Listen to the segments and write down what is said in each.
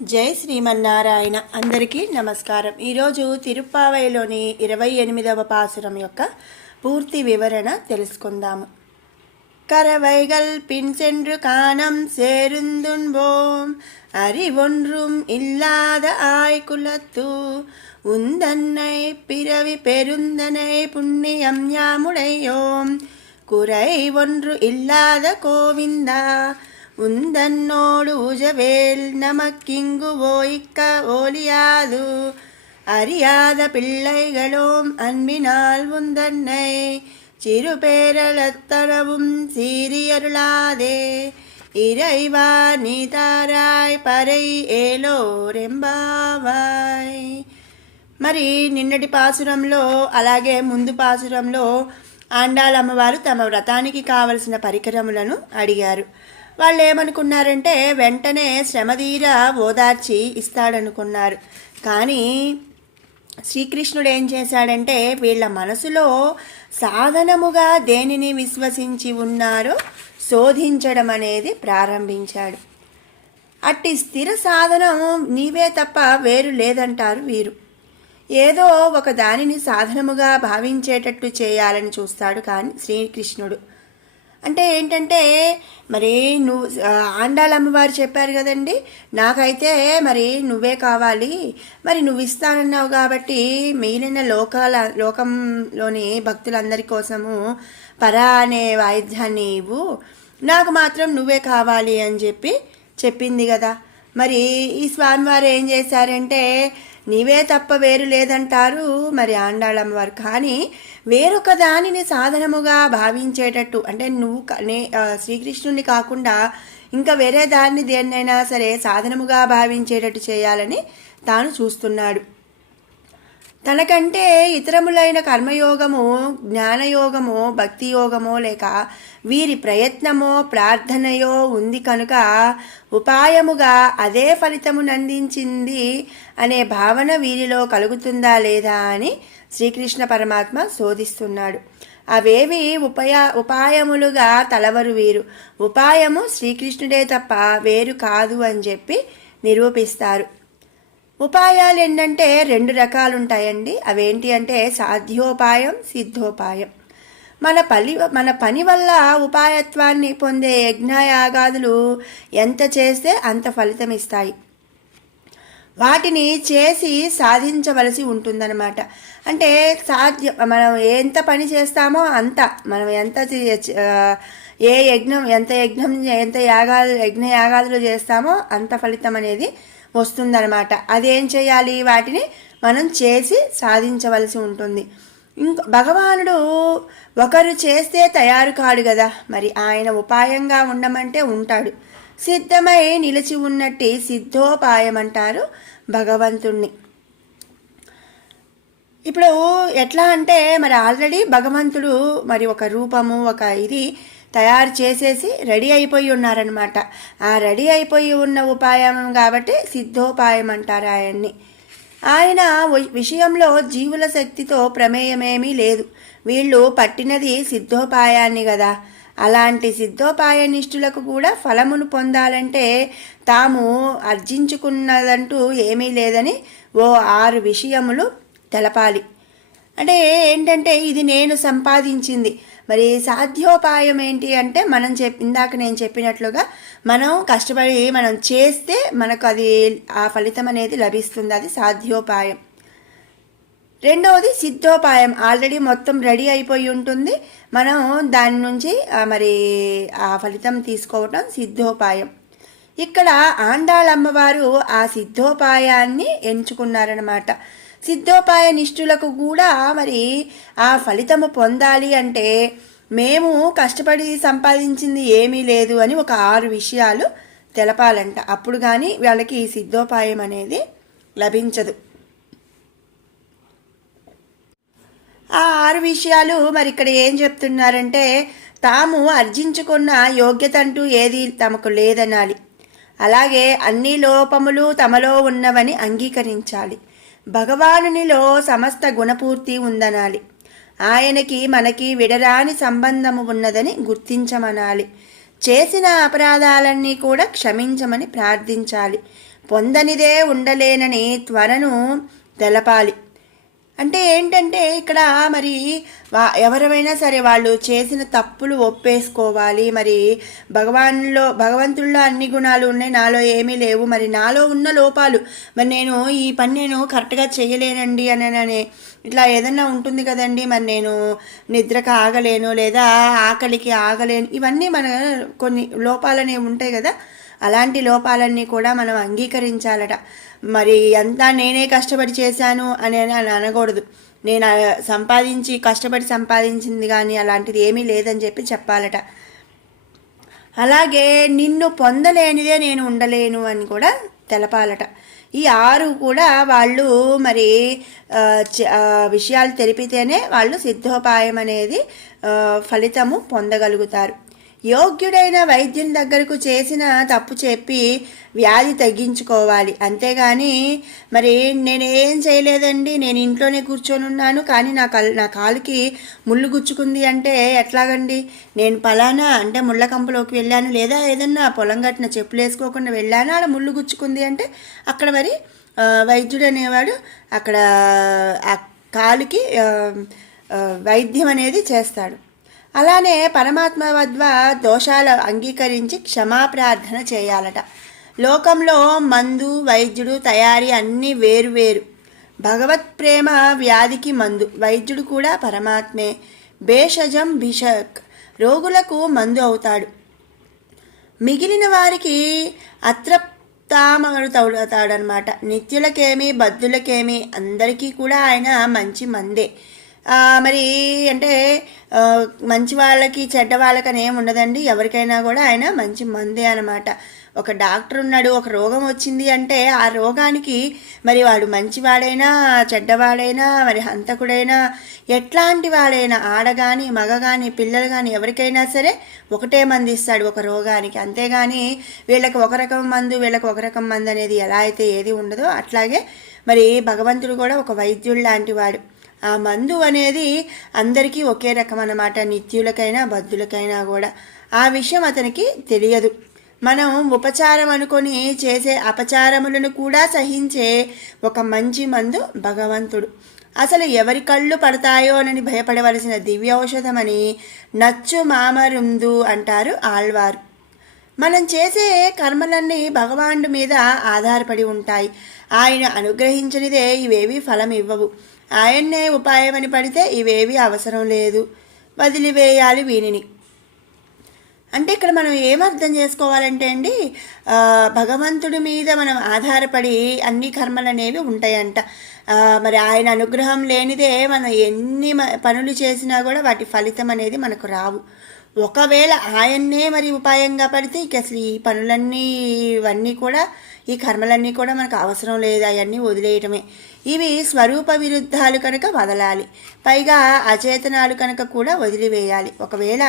జై శ్రీమన్నారాయణ. అందరికీ నమస్కారం. ఈరోజు తిరుప్పావైలోని 28వ పాసురం యొక్క పూర్తి వివరణ తెలుసుకుందాము. கரவைகள் பின் சென்று காணம் சேருந்துன்போம் அறிவொன்றும் இல்லாத ஆய்குலத்து உந்தன்னை பிறவி பெருந்தனை புண்ணியம் யாமுடையோம் குறை ஒன்று இல்லாத கோவிந்தா உந்தன்னோடு உஜவேல் நமக்கிங்கு ஓய்க்க ஓலியாது அறியாத பிள்ளைகளோம் அன்பினால் உந்தன்னை சிறு பேரளத்தரவும் சீரியருளாதே இறைவா நீதாராய் పరై ఏలోరెంబావాయ్. మరి నిన్నటి పాసురంలో అలాగే ముందు పాసురంలో ఆండాళమ్మవారు తమ వ్రతానికి కావలసిన పరికరములను అడిగారు. వాళ్ళు ఏమనుకున్నారంటే వెంటనే శ్రమదీర ఓదార్చి ఇస్తాడనుకున్నారు. కానీ శ్రీకృష్ణుడు ఏం చేశాడంటే వీళ్ళ మనసులో సాధనముగా దేనిని విశ్వసించి ఉన్నారో శోధించడం అనేది ప్రారంభించాడు. అట్టి స్థిర సాధనం నీవే తప్ప వేరు లేదంటారు వీరు. ఏదో ఒక దానిని సాధనముగా భావించేటట్టు చేయాలని చూస్తాడు కానీ శ్రీకృష్ణుడు. అంటే ఏంటంటే మరి నువ్వు ఆండాళమ్మవారు చెప్పారు కదండి, నాకైతే మరి నువ్వే కావాలి, మరి నువ్వు ఇస్తానన్నావు కాబట్టి మిగిలిన లోకంలోని భక్తులందరి కోసము పరా అనే వాయిద్యాన్ని ఇవ్వు, నాకు మాత్రం నువ్వే కావాలి అని చెప్పింది కదా. మరి ఈ స్వామివారు ఏం చేశారంటే నీవే తప్ప వేరు లేదంటారు మరి ఆండాళమ్మవారు. కానీ వేరొక దానిని సాధనముగా భావించేటట్టు అంటే శ్రీకృష్ణుని కాకుండా ఇంకా వేరే దాన్ని దేన్నైనా సరే సాధనముగా భావించేటట్టు చేయాలని తాను చూస్తున్నాడు. తనకంటే ఇతరములైన కర్మయోగము, జ్ఞానయోగమో, భక్తి యోగమో లేక వీరి ప్రయత్నమో ప్రార్థనయో ఉంది కనుక ఉపాయముగా అదే ఫలితమునందించింది అనే భావన వీరిలో కలుగుతుందా లేదా అని శ్రీకృష్ణ పరమాత్మ శోధిస్తున్నాడు. అవేవి ఉపాయములుగా తలవరు వీరు. ఉపాయము శ్రీకృష్ణుడే తప్ప వేరు కాదు అని నిరూపిస్తారు. ఉపాయాలు ఏంటంటే 2 రకాలుంటాయండి. అవేంటి అంటే సాధ్యోపాయం, సిద్ధోపాయం. మన పని వల్ల ఉపాయత్వాన్ని పొందే యజ్ఞయాగాదులు ఎంత చేస్తే అంత ఫలితం ఇస్తాయి. వాటిని చేసి సాధించవలసి ఉంటుందన్నమాట. అంటే మనం ఎంత పని చేస్తామో అంత మనం ఎంత యజ్ఞయాగాదులు చేస్తామో అంత ఫలితం అనేది వస్తుందన్నమాట. అదేం చేయాలి, వాటిని మనం చేసి సాధించవలసి ఉంటుంది. భగవానుడు ఒకరు చేస్తే తయారు కాడు కదా, మరి ఆయన ఉపాయంగా ఉండమంటే ఉంటాడు. సిద్ధమై నిలిచి ఉన్నట్టి సిద్ధోపాయం అంటారు భగవంతుణ్ణి. ఇప్పుడు ఎట్లా అంటే మరి ఆల్రెడీ భగవంతుడు మరి ఒక రూపము ఒక ఇది తయారు చేసేసి రెడీ అయిపోయి ఉన్నారనమాట. ఆ రెడీ అయిపోయి ఉన్న ఉపాయం కాబట్టి సిద్ధోపాయం అంటారు ఆయన్ని. ఆయన విషయంలో జీవుల శక్తితో ప్రమేయమేమీ లేదు. వీళ్ళు పట్టినది సిద్ధోపాయాన్ని కదా. అలాంటి సిద్ధోపాయ నిష్ఠులకు కూడా ఫలమును పొందాలంటే తాము అర్జించుకున్నదంటూ ఏమీ లేదని 6 విషయములు తెలపాలి. అంటే ఏంటంటే ఇది నేను సంపాదించింది. మరి సాధ్యోపాయం ఏంటి అంటే ఇందాక నేను చెప్పినట్లుగా మనం కష్టపడి మనం చేస్తే మనకు అది ఆ ఫలితం అనేది లభిస్తుంది. అది సాధ్యోపాయం. రెండవది సిద్ధోపాయం. ఆల్రెడీ మొత్తం రెడీ అయిపోయి ఉంటుంది, మనం దాని నుంచి మరి ఆ ఫలితం తీసుకోవటం సిద్ధోపాయం. ఇక్కడ ఆండాళమ్మవారు ఆ సిద్ధోపాయాన్ని ఎంచుకున్నారనమాట. సిద్ధోపాయ నిష్ఠులకు కూడా మరి ఆ ఫలితము పొందాలి అంటే మేము కష్టపడి సంపాదించింది ఏమీ లేదు అని ఒక 6 విషయాలు తెలపాలంట. అప్పుడు కానీ వాళ్ళకి ఈ సిద్ధోపాయం అనేది లభించదు. ఆ 6 విషయాలు మరి ఇక్కడ ఏం చెప్తున్నారంటే తాము అర్జించుకున్న యోగ్యత అంటూ ఏది తమకు లేదనాలి. అలాగే అన్ని లోపములు తమలో ఉన్నవని అంగీకరించాలి. భగవానునిలో సమస్త గుణపూర్తి ఉందనాలి. ఆయనకి మనకి విడరాని సంబంధము ఉన్నదని గుర్తించమనాలి. చేసిన అపరాధాలన్నీ కూడా క్షమించమని ప్రార్థించాలి. పొందనిదే ఉండలేనని త్వరను తెలపాలి. అంటే ఏంటంటే ఇక్కడ మరి ఎవరైనా సరే వాళ్ళు చేసిన తప్పులు ఒప్పేసుకోవాలి. మరి భగవంతుల్లో అన్ని గుణాలు ఉన్నాయి, నాలో ఏమీ లేవు, మరి నాలో ఉన్న లోపాలు, మరి ఈ పని నేను కరెక్ట్గా చేయలేనండి అని ఇట్లా ఏదన్నా ఉంటుంది కదండి. మరి నేను నిద్రకు ఆగలేను, లేదా ఆకలికి ఆగలేను, ఇవన్నీ మన కొన్ని లోపాలనేవి ఉంటాయి కదా. అలాంటి లోపాలన్నీ కూడా మనం అంగీకరించాలట. మరి అంతా నేనే కష్టపడి చేశాను అని అనకూడదు. నేను కష్టపడి సంపాదించింది కానీ అలాంటిది ఏమీ లేదని చెప్పి చెప్పాలట. అలాగే నిన్ను పొందలేనిదే నేను ఉండలేను అని కూడా తెలపాలట. ఈ 6 కూడా వాళ్ళు మరి విషయాలు తెలిపితేనే వాళ్ళు సిద్ధోపాయం అనేది ఫలితము పొందగలుగుతారు. యోగ్యుడైన వైద్యుని దగ్గరకు చేసిన తప్పు చెప్పి వ్యాధి తగ్గించుకోవాలి. అంతేగాని మరి నేనేం చేయలేదండి, నేను ఇంట్లోనే కూర్చొని ఉన్నాను, కానీ నా కాలుకి ముళ్ళు గుచ్చుకుంది అంటే ఎట్లాగండి? నేను పలానా అంటే ముళ్ళ కంపులోకి వెళ్ళాను, లేదా ఏదన్నా పొలం గట్టిన చెప్పులు వేసుకోకుండా వెళ్ళాను, ఆడ ముళ్ళు గుచ్చుకుంది అంటే అక్కడ మరి వైద్యుడు అనేవాడు అక్కడ ఆ కాలుకి వైద్యం అనేది చేస్తాడు. అలానే పరమాత్మ వద్ద దోషాలు అంగీకరించి క్షమాప్రార్థన చేయాలట. లోకంలో మందు, వైద్యుడు, తయారీ అన్నీ వేరువేరు. భగవత్ ప్రేమ వ్యాధికి మందు, వైద్యుడు కూడా పరమాత్మే. భేషజం భిషక్, రోగులకు మందు అవుతాడు. మిగిలిన వారికి అతృప్తామవుతాడనమాట. నిత్యులకేమి బద్ధులకేమి అందరికీ కూడా ఆయన మంచి మందే. మరి అంటే మంచి వాళ్ళకి చెడ్డ వాళ్ళకని ఏమి ఉండదండి, ఎవరికైనా కూడా ఆయన మంచి మందే అనమాట. ఒక డాక్టర్ ఉన్నాడు, ఒక రోగం వచ్చింది అంటే ఆ రోగానికి మరి వాడు మంచివాడైనా చెడ్డవాడైనా మరి హంతకుడైనా ఎట్లాంటి వాడైనా, ఆడగాని మగ కానీ పిల్లలు కానీ ఎవరికైనా సరే ఒకటే మంది ఇస్తాడు ఒక రోగానికి. అంతేగాని వీళ్ళకి ఒక రకం మందు వీళ్ళకి ఒక రకం మందు అనేది ఎలా అయితే ఏది ఉండదో అట్లాగే మరి భగవంతుడు కూడా ఒక వైద్యుడు లాంటి వాడు. ఆ మందు అనేది అందరికీ ఒకే రకం అన్నమాట, నిత్యులకైనా బద్ధులకైనా కూడా. ఆ విషయం అతనికి తెలియదు. మనం ఉపచారం అనుకొని చేసే అపచారములను కూడా సహించే ఒక మంచి మందు భగవంతుడు. అసలు ఎవరి కళ్ళు పడతాయోనని భయపడవలసిన దివ్యౌషధమని నచ్చు మామరుందు అంటారు ఆళ్వారు. మనం చేసే కర్మలన్నీ భగవానుడి మీద ఆధారపడి ఉంటాయి. ఆయన అనుగ్రహించనిదే ఇవేవి ఫలం ఇవ్వవు. ఆయన్నే ఉపాయమని పడితే ఇవేవి అవసరం లేదు, వదిలివేయాలి వీనిని. అంటే ఇక్కడ మనం ఏమర్థం చేసుకోవాలంటే అండి, భగవంతుడి మీద మనం ఆధారపడి అన్ని కర్మలు అనేవి ఉంటాయంట. మరి ఆయన అనుగ్రహం లేనిదే మనం ఎన్ని పనులు చేసినా కూడా వాటి ఫలితం అనేది మనకు రావు. ఒకవేళ ఆయన్నే మరి ఉపాయంగా పడితే ఇక అసలు ఈ పనులన్నీ ఇవన్నీ కూడా ఈ కర్మలన్నీ కూడా మనకు అవసరం లేదు, అవన్నీ వదిలేయటమే. ఇవి స్వరూప విరుద్ధాలు కనుక వదలాలి, పైగా అచేతనాలు కనుక కూడా వదిలివేయాలి. ఒకవేళ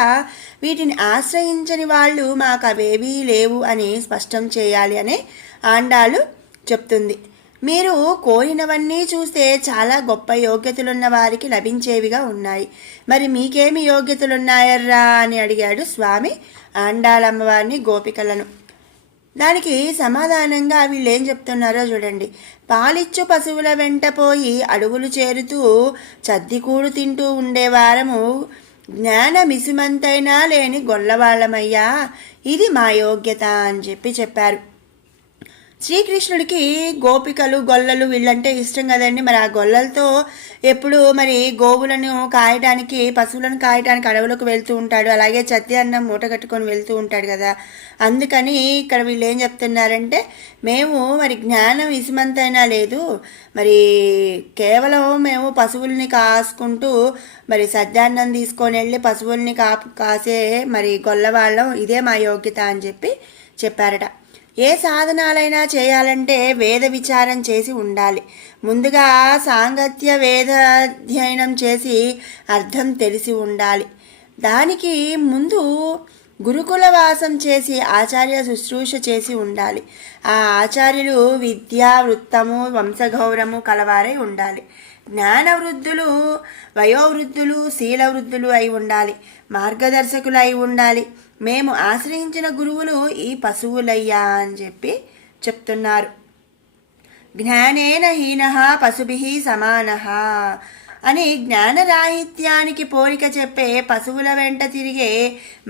వీటిని ఆశ్రయించని వాళ్ళు మాకు అవేవీ లేవు అని స్పష్టం చేయాలి అనే ఆండాలు చెప్తుంది. మీరు కోరినవన్నీ చూస్తే చాలా గొప్ప యోగ్యతలున్న వారికి లభించేవిగా ఉన్నాయి, మరి మీకేమి యోగ్యతలున్నాయర్రా అని అడిగాడు స్వామి ఆండాలమ్మవారిని గోపికలను. దానికి సమాధానంగా వీళ్ళు ఏం చెప్తున్నారో చూడండి. పాలిచ్చు పశువుల వెంట పోయి అడవులు చేరుతూ చద్దికూడు తింటూ ఉండేవారము, జ్ఞాన మిసిమంతైనా లేని గొల్లవాళ్ళమయ్యా, ఇది మా యోగ్యత అని చెప్పారు. శ్రీకృష్ణుడికి గోపికలు గొల్లలు వీళ్ళంటే ఇష్టం కదండి. మరి ఆ గొల్లలతో ఎప్పుడు మరి గోవులను కాయడానికి పశువులను కాయడానికి అడవులకు వెళ్తూ ఉంటాడు, అలాగే చత్తి అన్నం మూట కట్టుకొని వెళ్తూ ఉంటాడు కదా. అందుకని ఇక్కడ వీళ్ళు ఏం చెప్తున్నారంటే, మేము మరి జ్ఞానం ఇసుమంతైనా లేదు, మరి కేవలం మేము పశువుల్ని కాసుకుంటూ మరి సద్యాన్నం తీసుకొని వెళ్ళి పశువుల్ని కాసే మరి గొల్లవాళ్ళం, ఇదే మా యోగ్యత అని చెప్పారట. ఏ సాధనాలైనా చేయాలంటే వేద విచారం చేసి ఉండాలి. ముందుగా సాంగత్య వేదాధ్యయనం చేసి అర్థం తెలిసి ఉండాలి. దానికి ముందు గురుకుల వాసం చేసి ఆచార్య శుశ్రూష చేసి ఉండాలి. ఆ ఆచార్యులు విద్యా వృత్తము వంశగౌరవము కలవారై ఉండాలి. జ్ఞానవృద్ధులు వయోవృద్ధులు శీలవృద్ధులు అయి ఉండాలి, మార్గదర్శకులు అయి ఉండాలి. మేము ఆశ్రయించిన గురువులు ఈ పశువులయ్యా అని చెప్తున్నారు. జ్ఞానేన హీనః పశుభిః సమానః అని జ్ఞానరాహిత్యానికి పోలిక చెప్పే పశువుల వెంట తిరిగే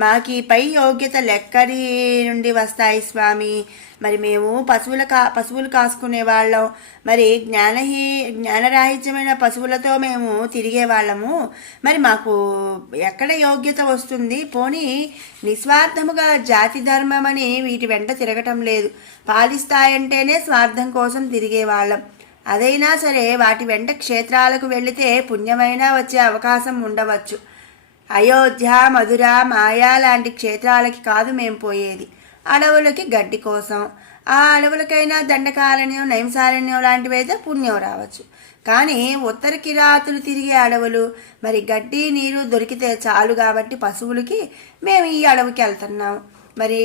మాకి పై యోగ్యత లెక్కడి నుండి వస్తాయి స్వామి. మరి మేము పశువులు కాసుకునే వాళ్ళం, మరి జ్ఞానరాహిత్యమైన పశువులతో మేము తిరిగే వాళ్ళము, మరి మాకు ఎక్కడ యోగ్యత వస్తుంది? పోనీ నిస్వార్థముగా జాతి ధర్మం అని వీటి వెంట తిరగటం లేదు. పాలిస్తాయంటేనే స్వార్థం కోసం తిరిగే వాళ్ళం. అదైనా సరే వాటి వెంట క్షేత్రాలకు వెళితే పుణ్యమైనా వచ్చే అవకాశం ఉండవచ్చు. అయోధ్య, మధుర, మాయా లాంటి క్షేత్రాలకి కాదు మేము పోయేది, అడవులకి గడ్డి కోసం. ఆ అడవులకైనా దండకారణ్యం, నైంసారణ్యం లాంటివైతే పుణ్యం రావచ్చు. కానీ ఉత్తర కిరాతులు తిరిగే అడవులు, మరి గడ్డి నీరు దొరికితే చాలు కాబట్టి పశువులకి మేము ఈ అడవికి వెళ్తున్నాం. మరి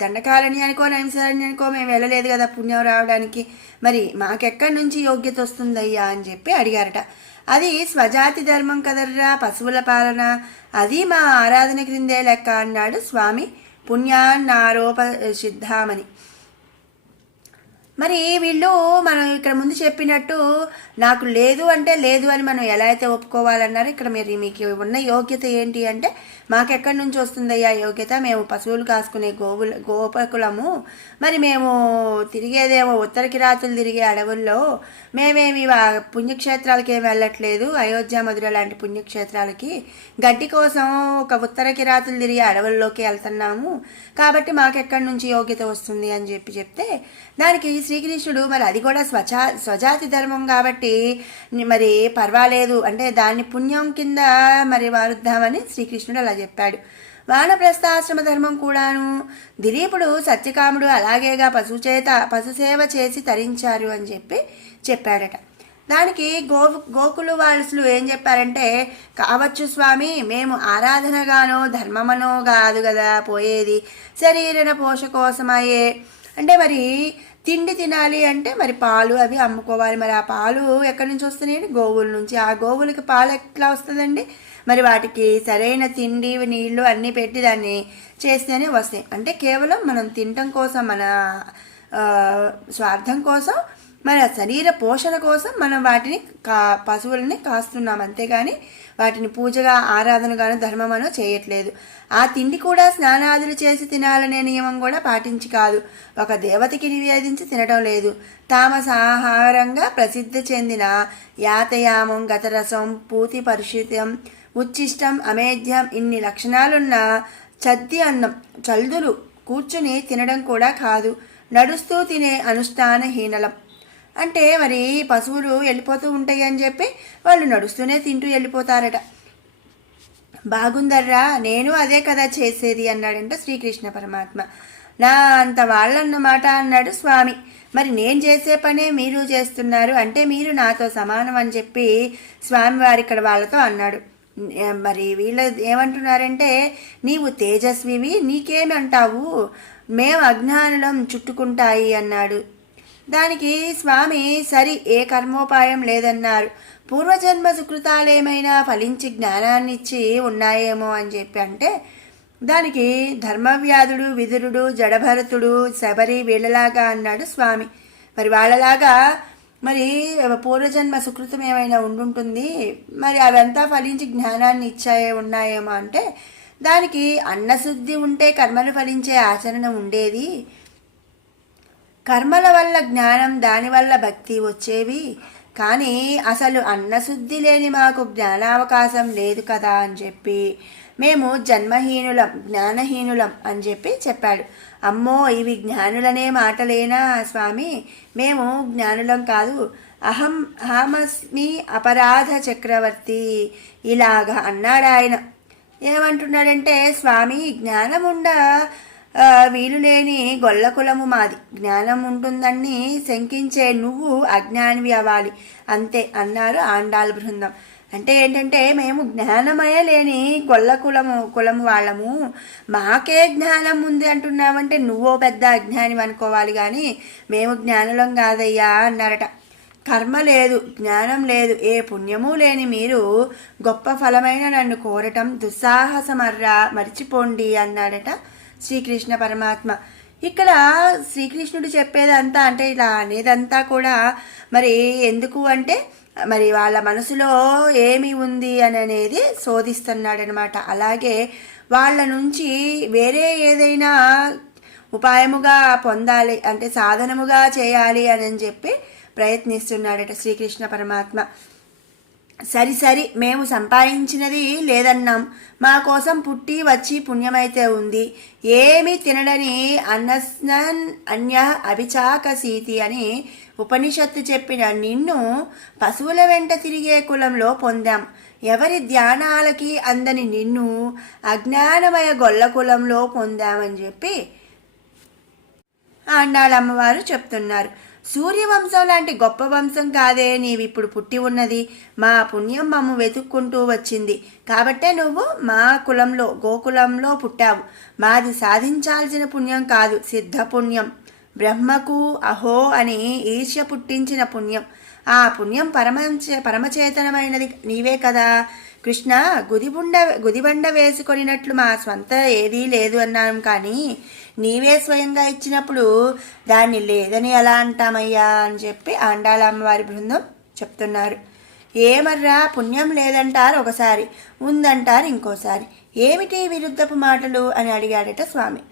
దండకారణ్యానికో నైంసారణ్యానికో మేము వెళ్ళలేదు కదా పుణ్యం రావడానికి, మరి మాకెక్కడి నుంచి యోగ్యత వస్తుందయ్యా అని చెప్పి అడిగారట. అది స్వజాతి ధర్మం కదర్రా పశువుల పాలన, అది మా ఆరాధన క్రిందే లెక్క అన్నాడు స్వామి పుణ్యాన్నారోప సిద్ధామని. మరి వీళ్ళు మనం ఇక్కడ ముందు చెప్పినట్టు నాకు లేదు అంటే లేదు అని మనం ఎలా అయితే ఒప్పుకోవాలన్నారు, ఇక్కడ మీకు ఉన్న యోగ్యత ఏంటి అంటే మాకెక్కడి నుంచి వస్తుందయ్యా యోగ్యత? మేము పశువులు కాసుకునే గోపకులము, మరి మేము తిరిగేదేమో ఉత్తర కిరాతులు తిరిగే అడవుల్లో, మేమేమి పుణ్యక్షేత్రాలకి ఏమి వెళ్ళట్లేదు, అయోధ్య, మధుర లాంటి పుణ్యక్షేత్రాలకి గడ్డి కోసం ఒక ఉత్తర కిరాతులు తిరిగే అడవుల్లోకి వెళ్తున్నాము, కాబట్టి మాకెక్కడి నుంచి యోగ్యత వస్తుంది అని చెప్తే దానికి శ్రీకృష్ణుడు మరి అది కూడా స్వజాతి ధర్మం కాబట్టి మరి పర్వాలేదు అంటే దాన్ని పుణ్యం కింద మరి వారుద్దామని శ్రీకృష్ణుడు అలా చెప్పాడు. వానప్రస్థాశ్రమ ధర్మం కూడాను దిలీపుడు, సత్యకాముడు అలాగేగా పశుసేవ చేసి తరించారు అని చెప్పాడట. దానికి గోకులు వారసులు ఏం చెప్పారంటే, కావచ్చు స్వామి, మేము ఆరాధనగానో ధర్మమనో కాదు కదా పోయేది, శరీరన పోష కోసమయ్యే. అంటే మరి తిండి తినాలి అంటే మరి పాలు అవి అమ్ముకోవాలి, మరి ఆ పాలు ఎక్కడి నుంచి వస్తున్నాయండి? గోవుల నుంచి. ఆ గోవులకి పాలు ఎట్లా వస్తుందండి? మరి వాటికి సరైన తిండి, నీళ్లు అన్నీ పెట్టి దాన్ని చేస్తేనే వస్తాయి. అంటే కేవలం మనం తినటం కోసం, మన స్వార్థం కోసం, మన శరీర పోషణ కోసం మనం వాటిని పశువులని కాస్తున్నాం, అంతేగాని వాటిని పూజగా, ఆరాధనగానో, ధర్మమనో చేయట్లేదు. ఆ తిండి కూడా స్నానాదులు చేసి తినాలనే నియమం కూడా పాటించి కాదు, ఒక దేవతకి నివేదించి తినడం లేదు. తామసాహారంగా ప్రసిద్ధి చెందిన యాతయామం, గతరసం, పూతి పరిశుతం, ఉచ్చిష్టం, అమేధ్యం ఇన్ని లక్షణాలున్న చద్ది అన్నం, చల్దులు కూర్చుని తినడం కూడా కాదు, నడుస్తూ తినే అనుష్ఠానహీనలం. అంటే మరి పశువులు వెళ్ళిపోతూ ఉంటాయి అని చెప్పి వాళ్ళు నడుస్తూనే తింటూ వెళ్ళిపోతారట. బాగుందర్రా, నేను అదే కదా చేసేది అన్నాడంట శ్రీకృష్ణ పరమాత్మ. నా అంత వాళ్ళన్నమాట అన్నాడు స్వామి. మరి నేను చేసే పనే మీరు చేస్తున్నారు అంటే మీరు నాతో సమానం అని చెప్పి స్వామివారి ఇక్కడ వాళ్ళతో అన్నాడు. మరి వీళ్ళు ఏమంటున్నారంటే, నీవు తేజస్వివి, నీకేమి అంటావు, మేము అజ్ఞానులం చుట్టుకుంటాయి అన్నాడు. దానికి స్వామి సరి ఏ కర్మోపాయం లేదన్నారు. పూర్వజన్మ సుకృతాలేమైనా ఫలించి జ్ఞానాన్నిచ్చి ఉన్నాయేమో అని చెప్పి అంటే, దానికి ధర్మవ్యాధుడు, విదురుడు, జడభరతుడు, శబరి వీళ్ళలాగా అన్నాడు స్వామి. మరి వాళ్ళలాగా మరి పూర్వజన్మ సుకృతం ఏమైనా ఉండుంటుంది, మరి అవంతా ఫలించి జ్ఞానాన్ని ఉన్నాయేమో అంటే, దానికి అన్నశుద్ధి ఉంటే కర్మలు ఫలించే ఆచరణ ఉండేది, కర్మల వల్ల జ్ఞానం, దానివల్ల భక్తి వచ్చేవి, కానీ అసలు అన్నశుద్ధి లేని మాకు జ్ఞానావకాశం లేదు కదా అని చెప్పి మేము జన్మహీనులం, జ్ఞానహీనులం అని చెప్పాడు. అమ్మో, ఇవి జ్ఞానులనే మాటలేనా స్వామి? మేము జ్ఞానులం కాదు, అహమస్మి అపరాధ చక్రవర్తి ఇలాగా అన్నాడు ఆయన. ఏమంటున్నాడంటే, స్వామి జ్ఞానముండ వీలు లేని గొల్లకులము మాది, జ్ఞానం ఉంటుందని శంకించే నువ్వు అజ్ఞానివి అవ్వాలి అంతే అన్నారు ఆండాళ్ బృందం. అంటే ఏంటంటే, మేము జ్ఞానమయ లేని కులము వాళ్ళము, మాకే జ్ఞానం ఉంది అంటున్నామంటే నువ్వో పెద్ద అజ్ఞాని అనుకోవాలి, కానీ మేము జ్ఞానులం కాదయ్యా అన్నారట. కర్మ లేదు, జ్ఞానం లేదు, ఏ పుణ్యము లేని మీరు గొప్ప ఫలమైన నన్ను కోరటం దుస్సాహసమర్రా, మర్చిపోండి అన్నాడట శ్రీకృష్ణ పరమాత్మ. ఇక్కడ శ్రీకృష్ణుడు చెప్పేదంతా అంటే ఇలా అనేదంతా కూడా మరి ఎందుకు అంటే మరి వాళ్ళ మనసులో ఏమి ఉంది అని అనేది శోధిస్తున్నాడనమాట. అలాగే వాళ్ళ నుంచి వేరే ఏదైనా ఉపాయముగా పొందాలి అంటే సాధనముగా చేయాలి అని చెప్పి ప్రయత్నిస్తున్నాడట శ్రీకృష్ణ పరమాత్మ. సరి మేము సంపాదించినది లేదన్నాం, మా కోసం పుట్టి వచ్చి పుణ్యమైతే ఉంది, ఏమి తినడని అన్నస్నన్ అన్య అభిచాకసీతి అని ఉపనిషత్తు చెప్పిన నిన్ను పశువుల వెంట తిరిగే కులంలో పొందాం, ఎవరి ధ్యానాలకి అందని నిన్ను అజ్ఞానమయ గొల్ల కులంలో పొందామని చెప్పి ఆండాళమ్మవారు చెప్తున్నారు. సూర్యవంశం లాంటి గొప్ప వంశం కాదే నీవిప్పుడు పుట్టి ఉన్నది, మా పుణ్యం మమ్ము వెతుక్కుంటూ వచ్చింది కాబట్టే నువ్వు మా కులంలో గోకులంలో పుట్టావు. మాది సాధించాల్సిన పుణ్యం కాదు, సిద్ధ పుణ్యం, బ్రహ్మకు అహో అని ఈర్ష్య పుట్టించిన పుణ్యం. ఆ పుణ్యం పరమచేతనమైనది నీవే కదా కృష్ణ. గుదిబండ వేసుకొనినట్లు మా స్వంత ఏదీ లేదు అన్నాను, కానీ నీవే స్వయంగా ఇచ్చినప్పుడు దాన్ని లేదని ఎలా అంటామయ్యా అని చెప్పి ఆండాళమ్మవారి బృందం చెప్తున్నారు. ఏమర్రా పుణ్యం లేదంటారు ఒకసారి, ఉందంటారు ఇంకోసారి, ఏమిటి విరుద్ధపు మాటలు అని అడిగాడట స్వామి.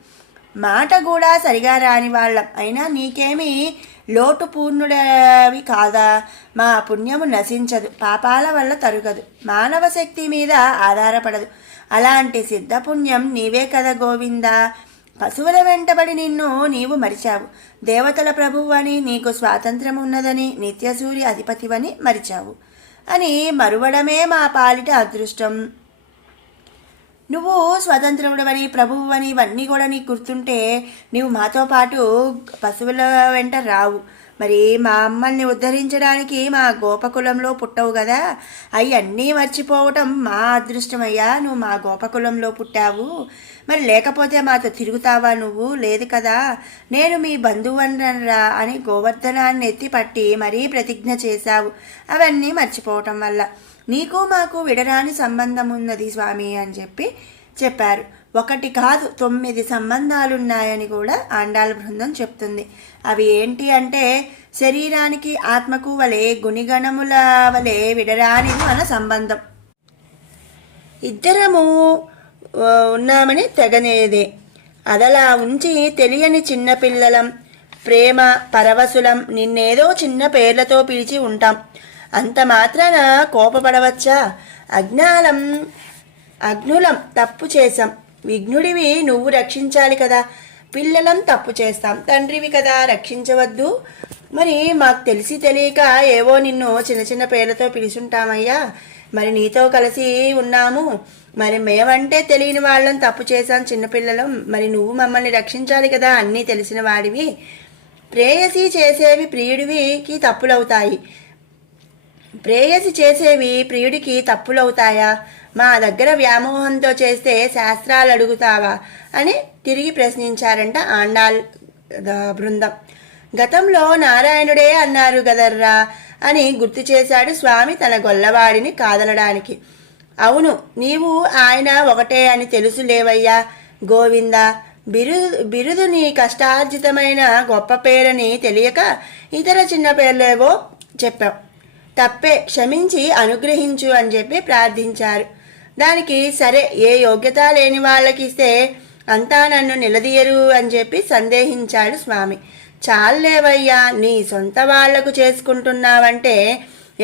మాట కూడా సరిగా రాని వాళ్ళం, అయినా నీకేమీ లోటు పూర్ణుడవి కాదా, మా పుణ్యము నశించదు, పాపాల వల్ల తరుగదు, మానవ శక్తి మీద ఆధారపడదు, అలాంటి సిద్ధపుణ్యం నీవే కదా గోవిందా. పశువుల వెంటబడి నిన్ను నీవు మరిచావు, దేవతల ప్రభువు అని నీకు స్వాతంత్రం ఉన్నదని, నిత్యసూరి అధిపతివని మరిచావు అని మరువడమే మా పాలిట అదృష్టం. నువ్వు స్వతంత్రుడవని ప్రభువువని ఇవన్నీ కూడా నీకు గుర్తుంటే నువ్వు మాతో పాటు పశువుల వెంట రావు. మరి మా అమ్మల్ని ఉద్ధరించడానికి మా గోపకులంలో పుట్టవు కదా, అవన్నీ మర్చిపోవటం మా అదృష్టమయ్యా. నువ్వు మా గోపకులంలో పుట్టావు, మరి లేకపోతే మాతో తిరుగుతావా నువ్వు? లేదు కదా, నేను మీ బంధువనరా అని గోవర్ధనాన్ని ఎత్తి పట్టి మరీ ప్రతిజ్ఞ చేశావు. అవన్నీ మర్చిపోవటం వల్ల నీకు మాకు విడరాని సంబంధం ఉన్నది స్వామి అని చెప్పారు. ఒకటి కాదు 9 సంబంధాలున్నాయని కూడా ఆండాళ బృందం చెప్తుంది. అవి ఏంటి అంటే శరీరానికి ఆత్మకు వలె గుణిగణముల వలె విడరానిది మన సంబంధం. ఇద్దరము ఉన్నామని తెగనేదే, అదలా ఉంచి తెలియని చిన్నపిల్లలం, ప్రేమ పరవశులం, నిన్నేదో చిన్న పేర్లతో పిలిచి ఉంటాం, అంత మాత్రాన కోపపడవచ్చా? అగ్నులం తప్పు చేశాం, విఘ్నుడివి నువ్వు రక్షించాలి కదా, పిల్లలం తప్పు చేస్తాం, తండ్రివి కదా రక్షించవద్దు. మరి మాకు తెలిసి తెలియక ఏవో నిన్ను చిన్న చిన్న పేర్లతో పిలుచుంటామయ్యా, మరి నీతో కలిసి ఉన్నాము, మరి మేమంటే తెలియని వాళ్ళం తప్పు చేశాం చిన్నపిల్లలం, మరి నువ్వు మమ్మల్ని రక్షించాలి కదా, అన్నీ తెలిసిన వాడివి. ప్రేయసి చేసేవి ప్రియుడివికి తప్పులవుతాయి, ప్రేయసి చేసేవి ప్రియుడికి తప్పులవుతాయా? మా దగ్గర వ్యామోహంతో చేస్తే శాస్త్రాలు అడుగుతావా అని తిరిగి ప్రశ్నించారంట ఆండాళ్ బృందం. గతంలో నారాయణుడే అన్నారు గదర్రా అని గుర్తు చేశాడు స్వామి తన గొల్లవాడిని కాదనడానికి. అవును, నీవు ఆయన ఒకటే అని తెలుసులేవయ్యా గోవింద. బిరుదు నీ కష్టార్జితమైన గొప్ప పేరని తెలియక ఇతర చిన్న పేర్లేవో చెప్పావు, తప్పే, క్షమించి అనుగ్రహించు అని చెప్పి ప్రార్థించారు. దానికి సరే, ఏ యోగ్యత లేని వాళ్ళకి ఇస్తే అంతా నన్ను నిలదీయరు అని చెప్పి సందేహించాడు స్వామి. చాలేవయ్యా, నీ సొంత వాళ్లకు చేసుకుంటున్నావంటే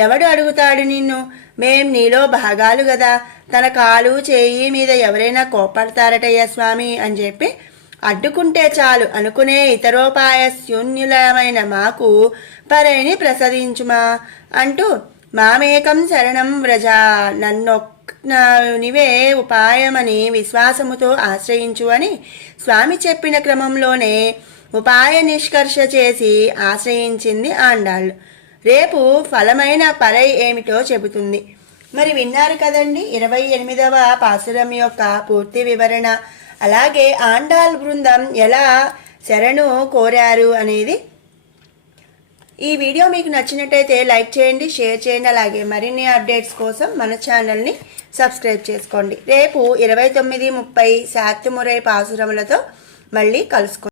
ఎవడు అడుగుతాడు నిన్ను? మేం నీలో భాగాలు గదా, తన కాలు చేయి మీద ఎవరైనా కోపడతారటయ్యా స్వామి అని చెప్పి అడ్డుకుంటే చాలు అనుకునే ఇతరోపాయ శూన్యులమైన మాకు పరేని ప్రసాదించుమా అంటూ మామేకం శరణం వ్రజ, నన్నొక్కనివే ఉపాయమని విశ్వాసముతో ఆశ్రయించు అని స్వామి చెప్పిన క్రమంలోనే ఉపాయ నిష్కర్ష చేసి ఆశ్రయించింది ఆండాళ్ళు. రేపు ఫలమైన పరై ఏమిటో చెబుతుంది. మరి విన్నారు కదండి 28వ పాసురం యొక్క పూర్తి వివరణ. అలాగే ఆండాళ్ బృందం ఎలా శరణు కోరారు అనేది. ఈ వీడియో మీకు నచ్చినట్టయితే లైక్ చేయండి, షేర్ చేయండి. అలాగే మరిన్ని అప్డేట్స్ కోసం మన ఛానల్ని సబ్స్క్రైబ్ చేసుకోండి. రేపు 29, 30 శాక్తమురై పాసురములతో మళ్ళీ కలుసుకుందాం.